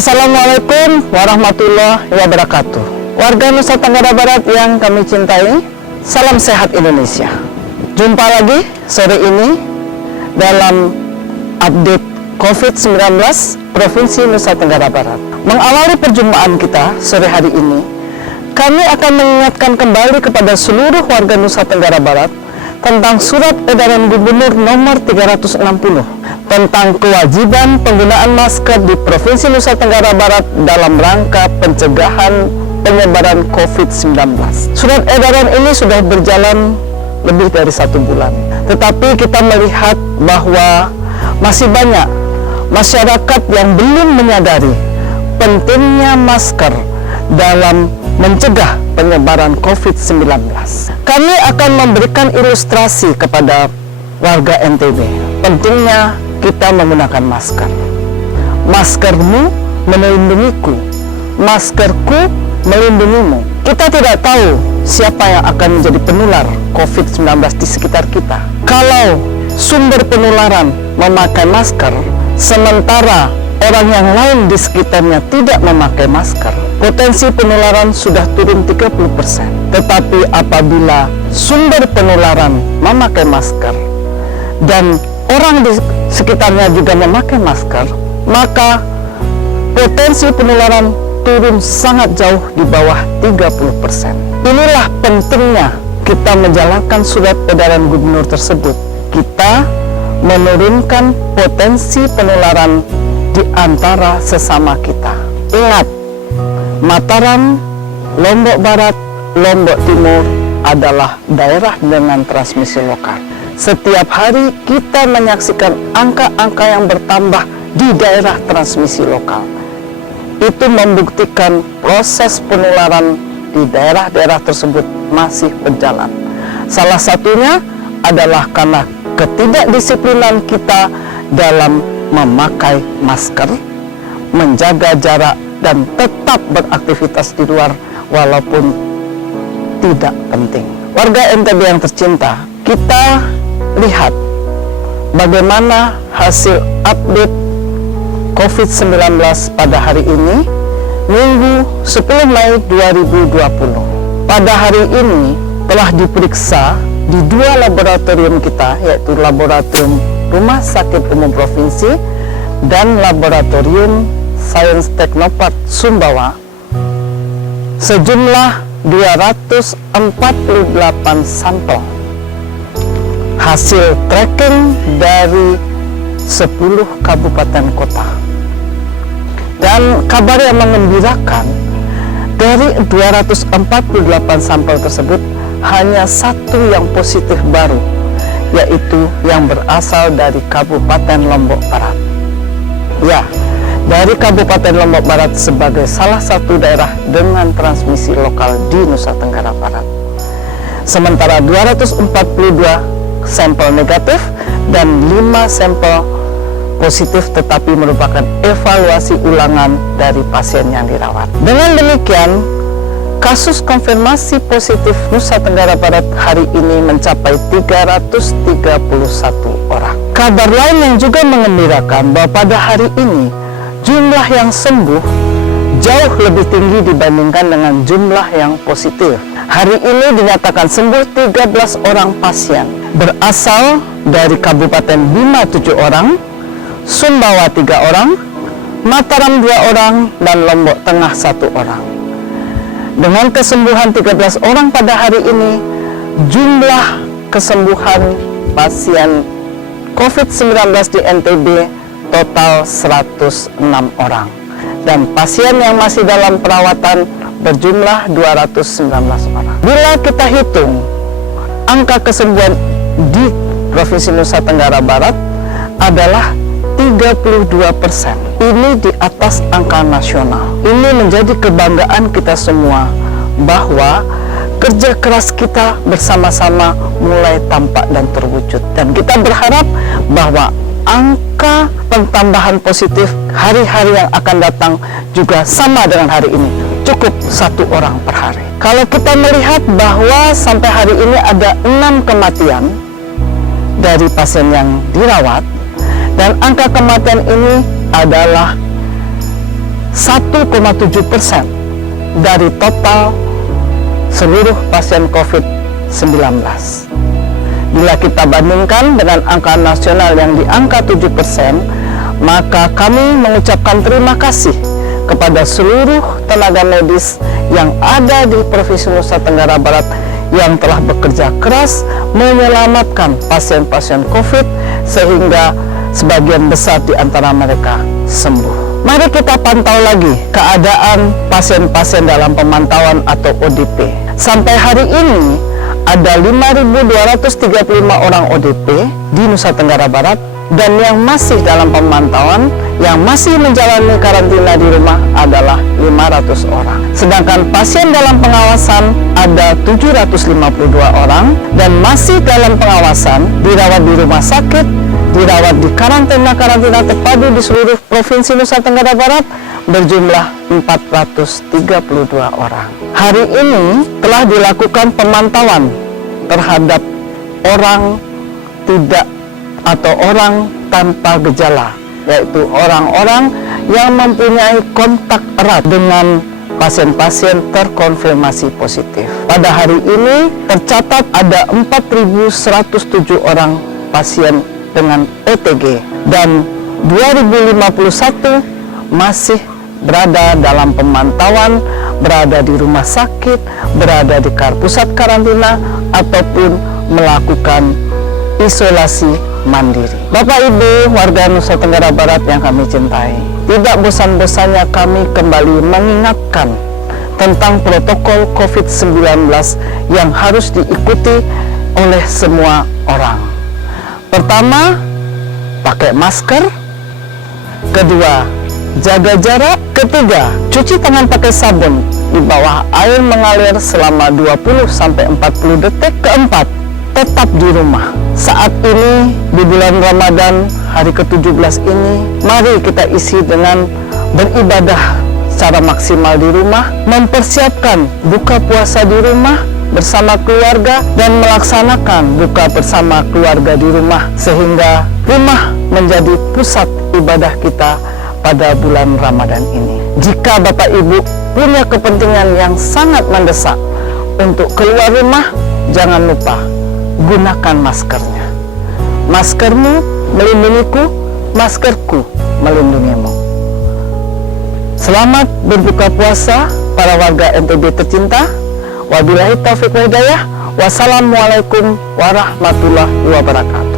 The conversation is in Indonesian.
Assalamualaikum warahmatullahi wabarakatuh. Warga Nusa Tenggara Barat yang kami cintai, salam sehat Indonesia. Jumpa lagi sore ini dalam update COVID-19 Provinsi Nusa Tenggara Barat. Mengawali perjumpaan kita sore hari ini, kami akan mengingatkan kembali kepada seluruh warga Nusa Tenggara Barat tentang Surat Edaran Gubernur Nomor 360 tentang kewajiban penggunaan masker di Provinsi Nusa Tenggara Barat dalam rangka pencegahan penyebaran COVID-19. Surat edaran ini sudah berjalan lebih dari 1 bulan. Tetapi kita melihat bahwa masih banyak masyarakat yang belum menyadari pentingnya masker dalam mencegah penyebaran COVID-19. Kami akan memberikan ilustrasi kepada warga NTB. Pentingnya kita menggunakan masker. Maskermu melindungiku, maskerku melindungimu. Kita tidak tahu siapa yang akan menjadi penular COVID-19 di sekitar kita. Kalau sumber penularan memakai masker, sementara orang yang lain di sekitarnya tidak memakai masker, potensi penularan sudah turun 30%. Tetapi apabila sumber penularan memakai masker dan orang di sekitarnya juga memakai masker, maka potensi penularan turun sangat jauh di bawah 30%. Inilah pentingnya kita menjalankan surat edaran gubernur tersebut. Kita menurunkan potensi penularan di antara sesama kita. Ingat, Mataram, Lombok Barat, Lombok Timur adalah daerah dengan transmisi lokal. Setiap hari kita menyaksikan angka-angka yang bertambah di daerah transmisi lokal. Itu membuktikan proses penularan di daerah-daerah tersebut masih berjalan. Salah satunya adalah karena ketidakdisiplinan kita dalam memakai masker, menjaga jarak, dan tetap beraktivitas di luar walaupun tidak penting. Warga NTB yang tercinta, kita lihat bagaimana hasil update COVID-19 pada hari ini, Minggu 10 Mei 2020. Pada hari ini telah diperiksa di 2 laboratorium kita, yaitu Laboratorium Rumah Sakit Umum Provinsi dan Laboratorium Sains Teknopark Sumbawa, sejumlah 248 sampel hasil tracking dari 10 kabupaten kota. Dan kabar yang mengembirakan, dari 248 sampel tersebut hanya 1 yang positif baru, yaitu yang berasal dari Kabupaten Lombok Barat. Ya, dari Kabupaten Lombok Barat sebagai salah satu daerah dengan transmisi lokal di Nusa Tenggara Barat. Sementara 242 sampel negatif dan 5 sampel positif tetapi merupakan evaluasi ulangan dari pasien yang dirawat. Dengan demikian, kasus konfirmasi positif Nusa Tenggara Barat hari ini mencapai 331 orang. Kabar lain yang juga mengembirakan bahwa pada hari ini jumlah yang sembuh jauh lebih tinggi dibandingkan dengan jumlah yang positif. Hari ini dinyatakan sembuh 13 orang pasien, berasal dari Kabupaten Bima 7 orang, Sumbawa 3 orang, Mataram 2 orang, dan Lombok Tengah 1 orang. Dengan kesembuhan 13 orang pada hari ini, jumlah kesembuhan pasien COVID-19 di NTB total 106 orang. Dan pasien yang masih dalam perawatan berjumlah 219 orang. Bila kita hitung angka kesembuhan di Provinsi Nusa Tenggara Barat adalah 32%. Ini di atas angka nasional. Ini menjadi kebanggaan kita semua bahwa kerja keras kita bersama-sama mulai tampak dan terwujud. Dan kita berharap bahwa angka pentambahan positif hari-hari yang akan datang juga sama dengan hari ini, cukup 1 orang per hari. Kalau kita melihat bahwa sampai hari ini ada 6 kematian dari pasien yang dirawat, dan angka kematian ini adalah 1,7% dari total seluruh pasien COVID-19. Bila kita bandingkan dengan angka nasional yang di angka 7%, maka kami mengucapkan terima kasih kepada seluruh tenaga medis yang ada di Provinsi Nusa Tenggara Barat yang telah bekerja keras menyelamatkan pasien-pasien COVID sehingga sebagian besar di antara mereka sembuh. Mari kita pantau lagi keadaan pasien-pasien dalam pemantauan atau ODP. Sampai hari ini ada 5.235 orang ODP di Nusa Tenggara Barat, dan yang masih dalam pemantauan, yang masih menjalani karantina di rumah adalah 500 orang. Sedangkan pasien dalam pengawasan ada 752 orang, dan masih dalam pengawasan dirawat di rumah sakit, dirawat di karantina terpadu di seluruh Provinsi Nusa Tenggara Barat berjumlah 432 orang. Hari ini telah dilakukan pemantauan terhadap orang tidak atau orang tanpa gejala, yaitu orang-orang yang mempunyai kontak erat dengan pasien-pasien terkonfirmasi positif. Pada hari ini tercatat ada 4.107 orang pasien dengan OTG, dan 2051 masih berada dalam pemantauan, berada di rumah sakit, berada di pusat karantina, ataupun melakukan isolasi mandiri. Bapak Ibu warga Nusa Tenggara Barat yang kami cintai, tidak bosan-bosannya kami kembali mengingatkan tentang protokol COVID-19 yang harus diikuti oleh semua orang. Pertama, pakai masker. Kedua, jaga jarak. Ketiga, cuci tangan pakai sabun di bawah air mengalir selama 20-40 detik. Keempat, tetap di rumah. Saat ini di bulan Ramadan hari ke-17 ini, mari kita isi dengan beribadah secara maksimal di rumah, mempersiapkan buka puasa di rumah bersama keluarga, dan melaksanakan buka bersama keluarga di rumah, sehingga rumah menjadi pusat ibadah kita pada bulan Ramadan ini. Jika Bapak Ibu punya kepentingan yang sangat mendesak untuk keluar rumah, jangan lupa gunakan maskernya. Maskermu melindungiku, maskerku melindungimu. Selamat berbuka puasa para warga NTB tercinta. Wabillahi taufiq wa hidayah. Wassalamualaikum warahmatullahi wabarakatuh.